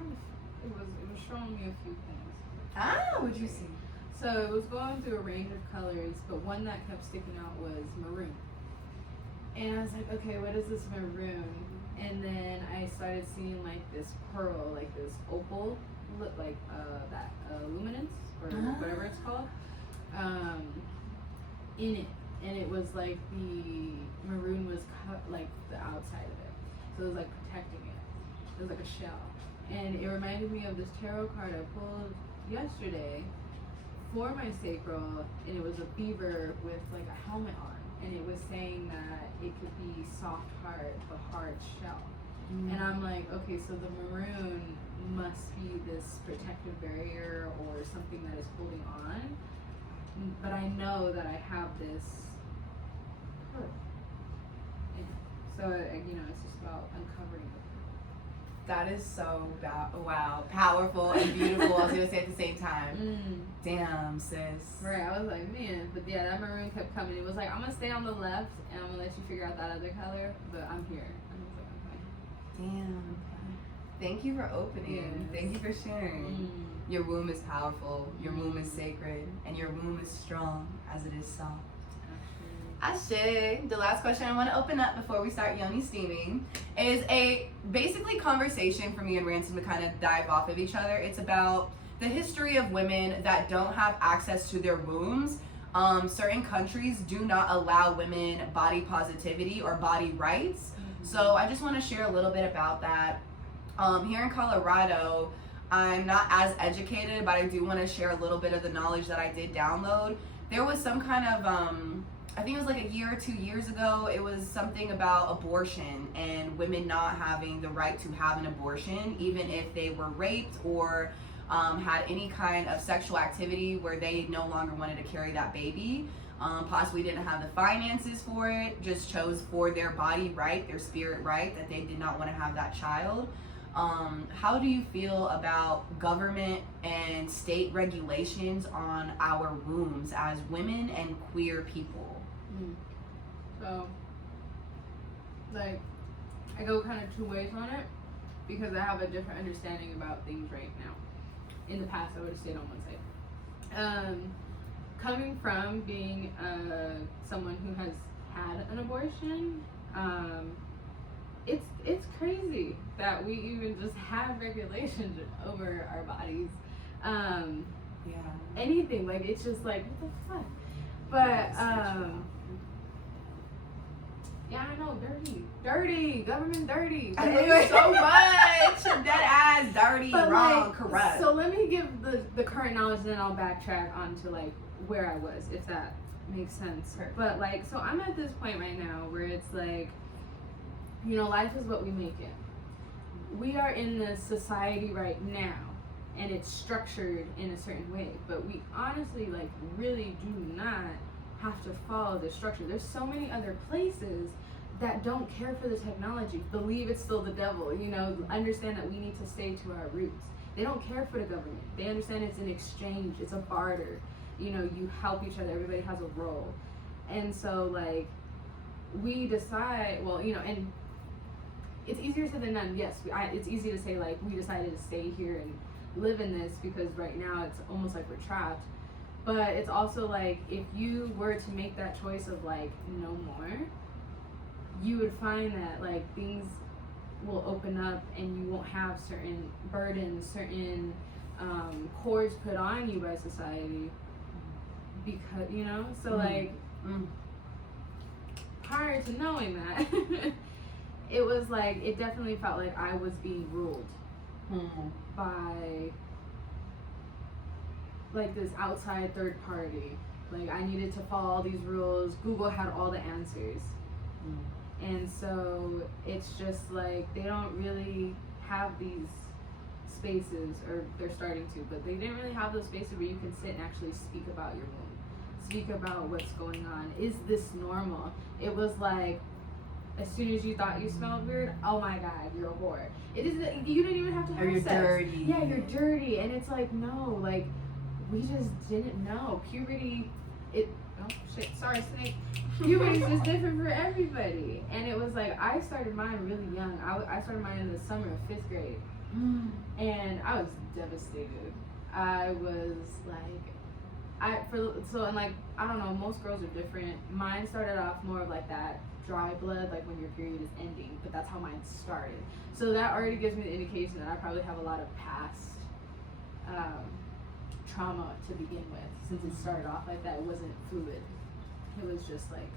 It was showing me a few things. What'd you see? So it was going through a range of colors, but one that kept sticking out was maroon. And I was like, okay, what is this maroon? And then I started seeing like this pearl, like this opal, look like that luminance or whatever it's called, in it. And it was like the maroon was like the outside of it, so it was like protecting it. It was like a shell, and it reminded me of this tarot card I pulled yesterday for my sacral, and it was a beaver with like a helmet on, and it was saying that it could be soft heart, the hard shell. And I'm like, okay, so the maroon must be this protective barrier or something that is holding on, but I know that I have this pearl. So it's just about uncovering it. That is so wow, powerful and beautiful. I was gonna say at the same time. Damn, sis. Right, I was like, man, but yeah, that maroon kept coming. It was like, I'm gonna stay on the left and I'm gonna let you figure out that other color, but I'm here. And I was like, okay. Damn. Thank you for opening. Yes. Thank you for sharing. Your womb is powerful. Your womb is sacred, and your womb is strong as it is soft. Ashe. The last question I want to open up before we start Yoni steaming is a basically conversation for me and Ransom to kind of dive off of each other. It's about the history of women that don't have access to their wombs. Certain countries do not allow women body positivity or body rights. So I just want to share a little bit about that. Here in Colorado, I'm not as educated, but I do want to share a little bit of the knowledge that I did download. There was some kind of I think it was like a year or 2 years ago, it was something about abortion and women not having the right to have an abortion, even if they were raped or had any kind of sexual activity where they no longer wanted to carry that baby, possibly didn't have the finances for it, just chose for their body right, their spirit right, that they did not want to have that child. How do you feel about government and state regulations on our wombs as women and queer people? So, like, I go kind of two ways on it because I have a different understanding about things right now. In the past, I would have stayed on one side. Coming from being someone who has had an abortion, it's crazy that we even just have regulations over our bodies. Anything, like, it's just like, what the fuck? But yeah, I know, dirty, government dirty. I know so much. Dead ass, dirty, but wrong, like, corrupt. So let me give the current knowledge, and then I'll backtrack onto like where I was, if that makes sense. Perfect. But like, so I'm at this point right now where it's like, life is what we make it. We are in this society right now, and it's structured in a certain way, but we honestly like really do not have to follow this structure. There's so many other places that don't care for the technology, believe it's still the devil, understand that we need to stay to our roots. They don't care for the government. They understand it's an exchange, it's a barter. You help each other, everybody has a role. And so like, we decide, and it's easier said than done. Yes, it's easy to say like, we decided to stay here and live in this because right now it's almost like we're trapped. But it's also like, if you were to make that choice of like, no more, you would find that like things will open up and you won't have certain burdens, certain cords put on you by society because, so like, prior to knowing that, it was like, it definitely felt like I was being ruled by like this outside third party. Like, I needed to follow all these rules. Google had all the answers. And so it's just like, they don't really have these spaces, or they're starting to, but they didn't really have those spaces where you can sit and actually speak about your womb, speak about what's going on. Is this normal? It was like, as soon as you thought you smelled weird, oh my God, you're a whore. It is, you didn't even have to have sex. Dirty. Yeah, you're dirty. And it's like, no, like, we just didn't know. Puberty, puberty is just different for everybody. And it was like, I started mine really young. I started mine in the summer of 5th grade. And I was devastated. I was like, I don't know, most girls are different. Mine started off more of like that dry blood, like when your period is ending, but that's how mine started. So that already gives me the indication that I probably have a lot of past trauma to begin with, since it started off like that. It wasn't fluid. It was just like,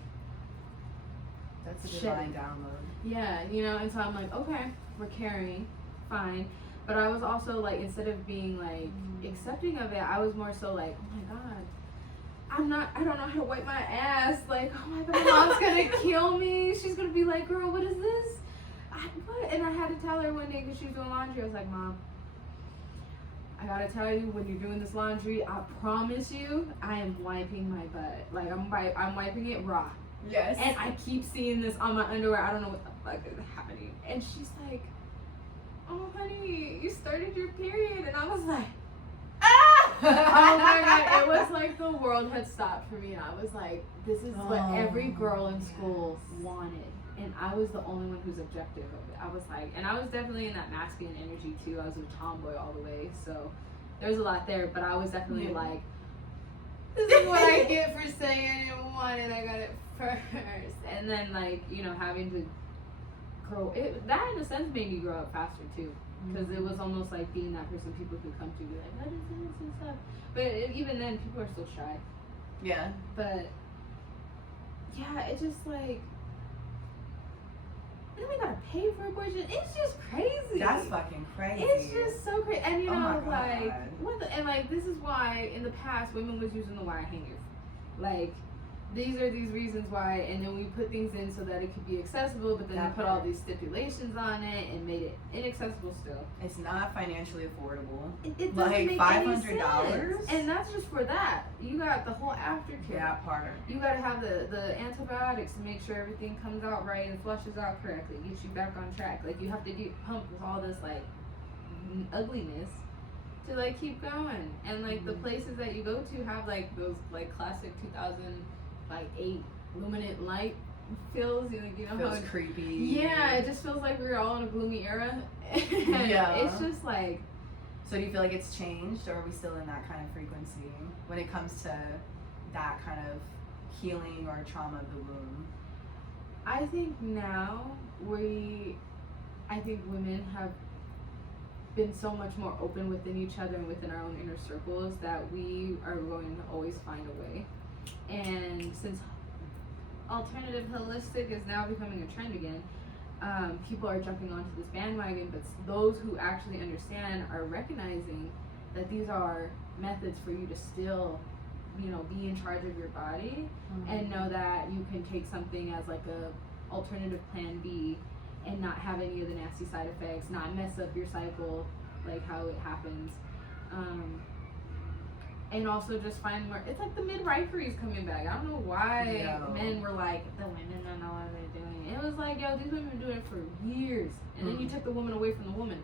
that's a divine download. Yeah, you know, and so I'm like, okay, we're carrying, fine. But I was also like, instead of being like accepting of it, I was more so like, oh my God, I don't know how to wipe my ass. Like, oh my God, my mom's gonna kill me. She's gonna be like, girl, what is this? What? And I had to tell her one day because she was doing laundry. I was like, Mom, I gotta tell you, when you're doing this laundry, I promise you, I am wiping my butt. Like, I'm wiping it raw. Yes. And I keep seeing this on my underwear. I don't know what the fuck is happening. And she's like, oh, honey, you started your period. And I was like, ah! Oh my God. It was like the world had stopped for me. And I was like, this is what every girl in school wanted. And I was the only one who's objective of it. I was like, and I was definitely in that masculine energy too. I was a tomboy all the way. So there's a lot there. But I was definitely like, this is what I get for saying I didn't want it. I got it first. And then, like, you know, having to grow it, that in a sense made me grow up faster too, because it was almost like being that person people could come to be like, what is this and stuff. But even then, people are still shy. Yeah. But yeah, it just like, and then we gotta pay for abortion. It's just crazy. That's fucking crazy. It's just so crazy. And you know, like, God. what the, and like, this is why in the past women was using the wire hanger. Like, these are these reasons why, and then we put things in so that it could be accessible, but then we put all these stipulations on it and made it inaccessible still. It's not financially affordable. It doesn't like make $500. And that's just for that. You got the whole aftercare. That part. You gotta have the antibiotics to make sure everything comes out right and flushes out correctly, gets you back on track. Like, you have to get pumped with all this like ugliness to like keep going. And like the places that you go to have like those like classic 2008 luminant light feels, you know feels how it, creepy. Yeah, it just feels like we're all in a gloomy era. Yeah. It's just like, so do you feel like it's changed, or are we still in that kind of frequency when it comes to that kind of healing or trauma of the womb? I think now I think women have been so much more open within each other and within our own inner circles that we are going to always find a way. And since alternative holistic is now becoming a trend again, people are jumping onto this bandwagon, but those who actually understand are recognizing that these are methods for you to still, you know, be in charge of your body, and know that you can take something as like a alternative plan B and not have any of the nasty side effects, not mess up your cycle like how it happens. And also just find more, it's like the midwifery is coming back. I don't know why men were like, the women don't know what they're doing. It was like, yo, these women have been doing it for years. And then you took the woman away from the woman.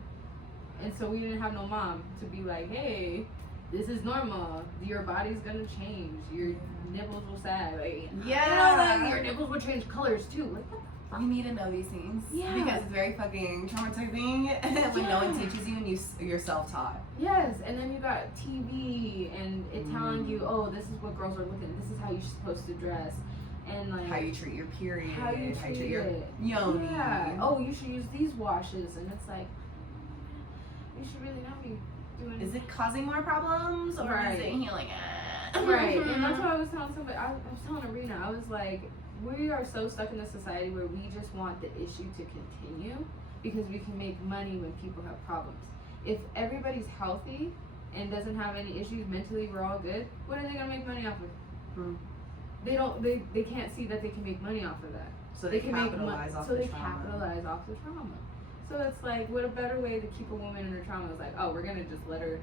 And so we didn't have no mom to be like, hey, this is normal. Your body's gonna change. Your nipples will sag. Like, you know, like, your nipples will change colors too. Like, what the fuck? You need to know these things. Yeah. Because it's very fucking traumatizing when no one teaches you and you're self-taught. Yes, and then you got TV and it telling you, oh, this is what girls are looking at. This is how you're supposed to dress. And like how you treat your period, how you treat your it. yoni. Yeah. Oh, you should use these washes, and it's like, you should really not be doing. Is it causing more problems, or is it healing it? Right, and that's what I was telling somebody. I was telling Arena. I was like, we are so stuck in a society where we just want the issue to continue because we can make money when people have problems. If everybody's healthy and doesn't have any issues mentally, we're all good. What are they gonna make money off of? They don't. They can't see that they can make money off of that. So they capitalize off the trauma. Capitalize off the trauma. So it's like, what a better way to keep a woman in her trauma is like, oh, we're gonna just let her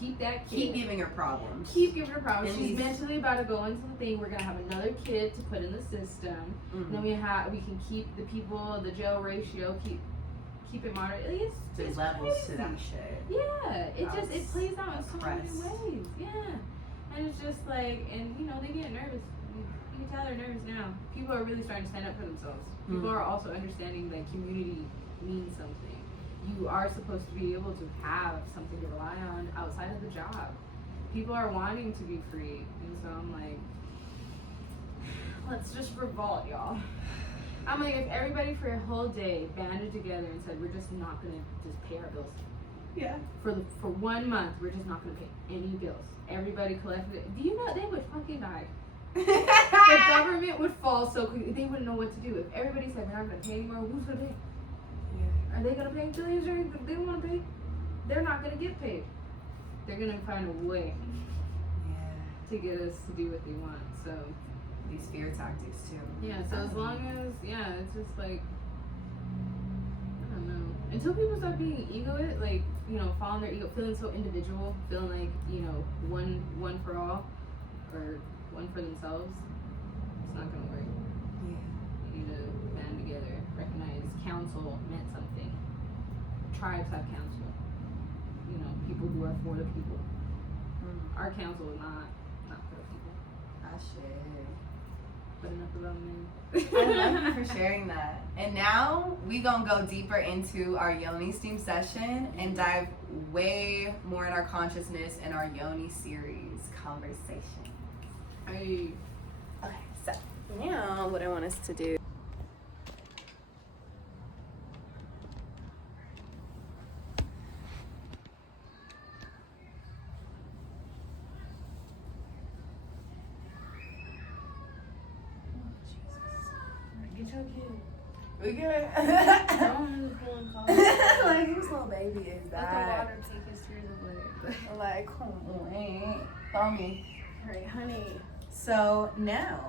keep that kid. Keep giving her problems. Keep giving her problems. She's mentally about to go into the thing. We're gonna have another kid to put in the system. And then we can keep the people, the jail ratio, keep it moderate. There's levels to that shit. Yeah, it plays out in so many ways. Yeah, and it's just like, and you know, they get nervous. You can tell they're nervous now. People are really starting to stand up for themselves. People are also understanding that community means something, you are supposed to be able to have something to rely on outside of the job. People are wanting to be free, and so I'm like, let's just revolt, y'all. I'm like, if everybody for a whole day banded together and said, we're just not gonna just pay our bills. Yeah. For 1 month, we're just not gonna pay any bills. Everybody collected it. Do you know they would fucking die? The government would fall so quickly. They wouldn't know what to do. If everybody said we're not gonna pay anymore, who's gonna pay? Yeah. Are they gonna pay billions or anything? They don't wanna pay. They're not gonna get paid. They're gonna find a way to get us to do what they want. So these fear tactics too. Yeah, so as long as it's just like, I don't know. Until people stop being egoist, like, you know, following their ego, feeling so individual, feeling like, you know, one for all or one for themselves, it's not gonna work. Yeah. You need to band together, recognize council meant something. Tribes have council. You know, people who are for the people. Our council is not for the people. Ah, shit. But enough about me. I love you for sharing that. And now we gonna go deeper into our Yoni Steam session and dive way more in our consciousness in our Yoni series conversation. Hey. Okay, so now what I want us to do. Get your kid. We good. Like, whose little baby is that? Let the water take his tears away. Like, come on, follow me. Alright, honey. So now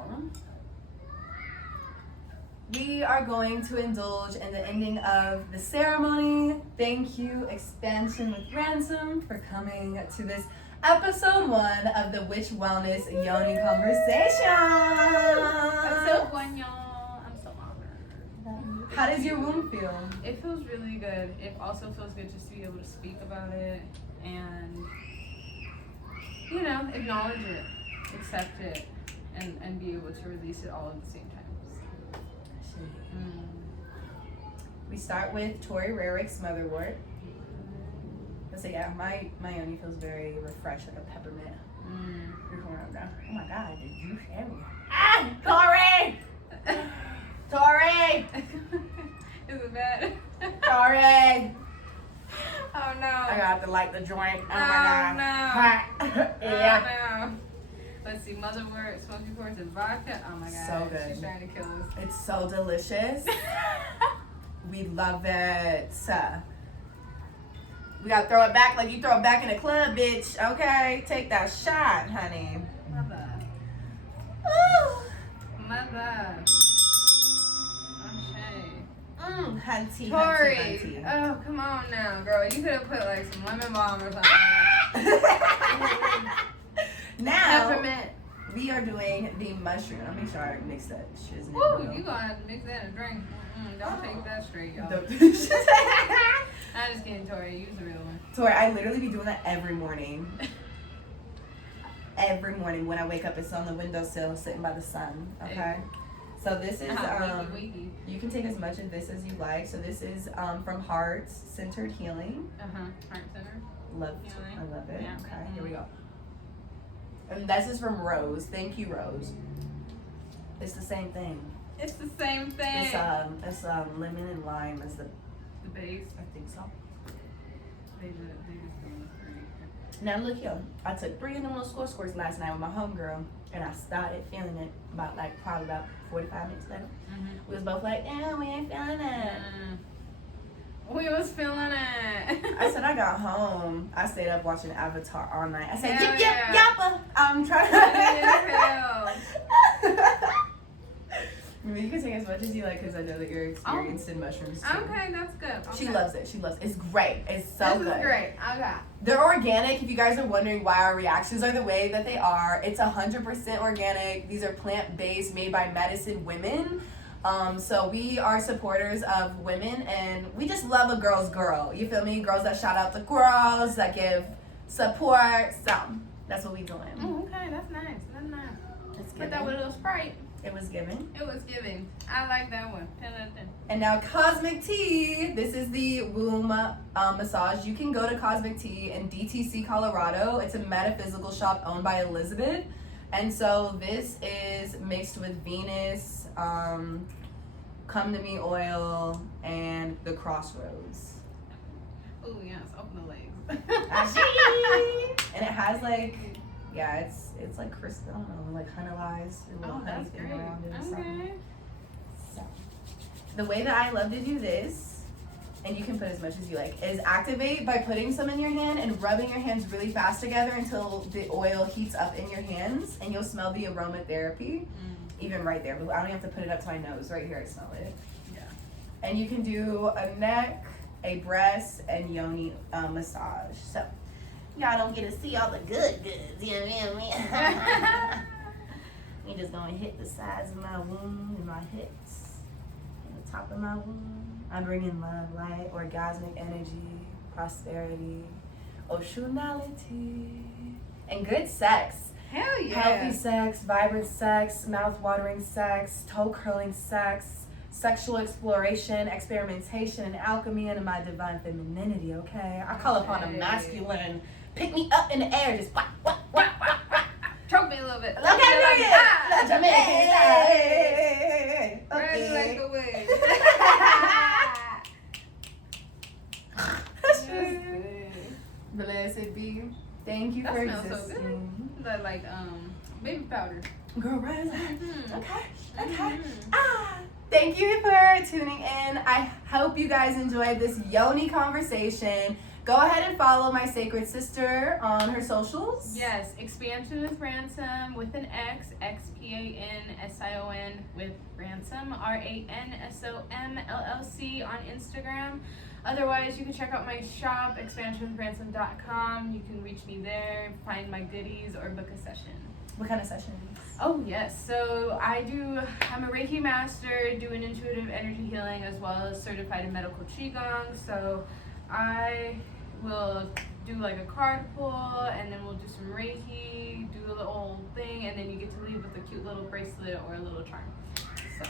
we are going to indulge in the ending of the ceremony. Thank you, Expansion with Ransom, for coming to this episode 1 of the Witch Wellness Yoni Conversations. I'm so fun, y'all. I'm so honored. How does your womb feel? It feels really good. It also feels good just to be able to speak about it and, you know, acknowledge it, accept it, and be able to release it all at the same time. We start with Tori Rarick's Motherwort. So yeah, my Yoni feels very refreshed, like a peppermint. You're going up now. Oh my god, did you share me? Ah! Tori! Tori! Is it bad? Tori! Oh no. I got to light the joint. Oh my god. No. Yeah. Oh no. Let's see, Motherwort, smoky quartz, and vodka. Oh my god. So good. She's trying to kill us. It's so delicious. We love it. We gotta throw it back like you throw it back in the club, bitch. Okay? Take that shot, honey. Mother. Woo! Mother. Okay. Hunty, Tori. hunty, hunty. Oh, come on now, girl. You could have put like some lemon balm or something. Now, Peppermint. we are doing the mushroom. I'll make sure I mix that shiznit. Woo, you gonna have to mix that in a drink. Don't take that straight, y'all. I'm just kidding, Tori. Use the real one. Tori, I literally be doing that every morning. Every morning when I wake up, it's on the windowsill, sitting by the sun. Okay. So this is Wiki. you can take as much of this as you like. So this is from Heart Centered Healing. Heart center. Love, Healing. I love it. Yeah. Okay, here we go. And this is from Rose. Thank you, Rose. It's the same thing. It's the same thing. It's lemon and lime as the base. I think so. They just doing this. Now look here. I took 3 of them little squirts last night with my homegirl, and I started feeling it probably about 45 minutes later. We was both like, yeah, we ain't feeling it. We was feeling it. I said I got home. I stayed up watching Avatar all night. I said, Hell yip, yappa. I'm trying to. You can take as much as you like because I know that you're experienced in mushrooms too. Okay, that's good. Okay. She loves it. She loves it. It's great. It's so good. This is great. Okay. They're organic. If you guys are wondering why our reactions are the way that they are, it's 100% organic. These are plant-based, made by medicine women. So we are supporters of women, and we just love a girl's girl. You feel me? Girls that shout out the girls, that give support. So that's what we doing. Okay, that's nice. That's nice. It's Put that with a little Sprite. It was given. It was giving. I like that one. 10 out of 10. And now Cosmic Tea. This is the womb massage. You can go to Cosmic Tea in DTC, Colorado. It's a metaphysical shop owned by Elizabeth. And so this is mixed with Venus, Come to Me oil, and the Crossroads. Oh yes, open the legs. And it has like, yeah, it's like crystal, I don't know, like honeyized, a little honey that's thing great. around it or Okay. something. So, the way that I love to do this, and you can put as much as you like, is activate by putting some in your hand and rubbing your hands really fast together until the oil heats up in your hands, and you'll smell the aromatherapy, even right there. But I don't have to put it up to my nose. Right here, I smell it. Yeah. And you can do a neck, a breast, and yoni massage. So y'all don't get to see all the good goods, you know what I mean? We just gonna hit the sides of my womb and my hips and the top of my womb. I'm bringing love, light, orgasmic energy, prosperity, oceanality, and good sex. Hell yeah. Healthy sex, vibrant sex, mouth-watering sex, toe-curling sex, sexual exploration, experimentation, and alchemy into my divine femininity, okay? I call upon a masculine. Pick me up in the air, just whack, whack, whack, whack, whack. Choke me a little bit. Okay, bring it. Let your man Ride okay. like the wind. That's just blessed be. Thank you That for smells so existing. That like baby powder. Girl, rise. Mhm. Okay. Mhm. Thank you for tuning in. I hope you guys enjoyed this Yoni conversation. Go ahead and follow my sacred sister on her socials. Yes, Expansion with Ransom with an X, XPANSION with Ransom, RANSOMLLC on Instagram. Otherwise, you can check out my shop, expansionwithransom.com. You can reach me there, find my goodies, or book a session. What kind of sessions? Oh yes, so I'm a Reiki master doing intuitive energy healing as well as certified in medical Qigong. So I will do like a card pull and then we'll do some Reiki, do a little thing, and then you get to leave with a cute little bracelet or a little charm. So.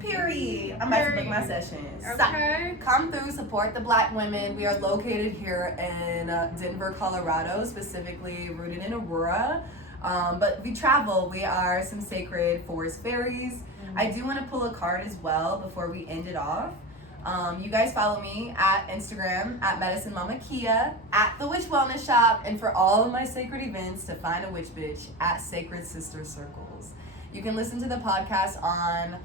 Period. I'm about to book my sessions. Okay. So, come through, support the Black women. We are located here in Denver, Colorado, specifically rooted in Aurora. But we travel. We are some sacred forest fairies. Mm-hmm. I do want to pull a card as well before we end it off. You guys follow me at Instagram at Medicine Mama Kia, at The Witch Wellness Shop, and for all of my sacred events to find a witch bitch at Sacred Sister Circles. You can listen to the podcast on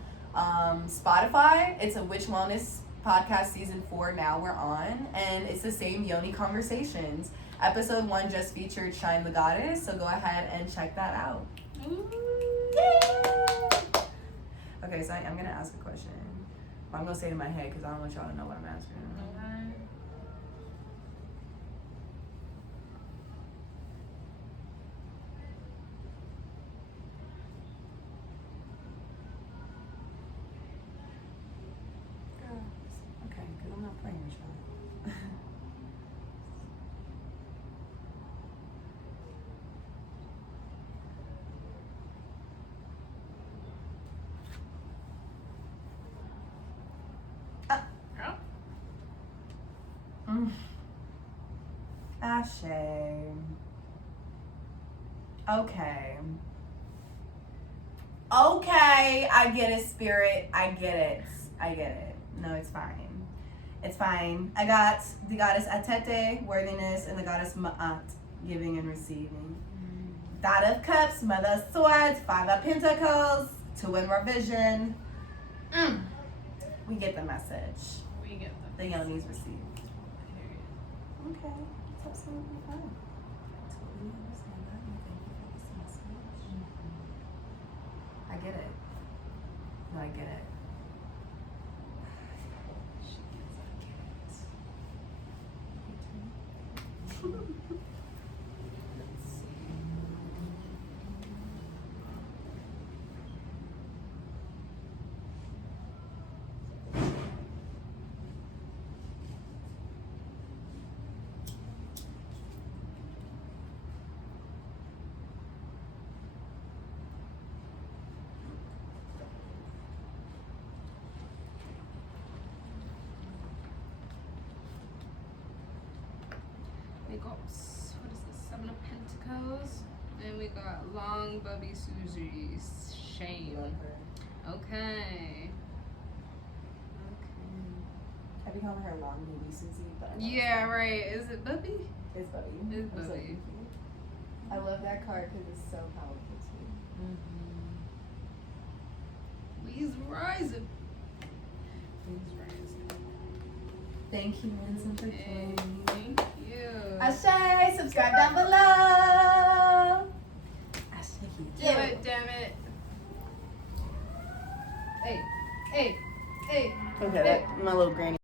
Spotify. It's a Witch Wellness podcast season 4 now we're on, and it's the same Yoni Conversations. Episode 1 just featured Shine the Goddess, so go ahead and check that out. Ooh. Okay, so I'm gonna ask a question. I'm gonna say it in my head because I don't want y'all to know what I'm asking. Okay, because I'm not playing with y'all. Ashe. Okay. Okay, I get it, spirit. I get it. No, it's fine. It's fine. I got the goddess Atete, worthiness, and the goddess Ma'at, giving and receiving. That of Cups, Mother of Swords, 5 of Pentacles, 2 in revision. We get the message. We get The them. Yonis received. Okay, that's absolutely fine. Totally understand that, and thank you for this message. I get it. No, I get it. Let's see. got, what is this? 7 of Pentacles. And we got Long Bubby Susie. Shame. Love her. Okay. I've been calling her Long Baby Susie, but I know Yeah, right. Is it Bubby? it's Bubby. It's I'm so Bubby. confused. I love that card because it's so powerful too. We's rising. We's rising. Thank you, Ransom, for Hey, joining. thank you. Ashay, subscribe down below. Do it, damn it. Hey, hey, hey. Okay, that my little granny.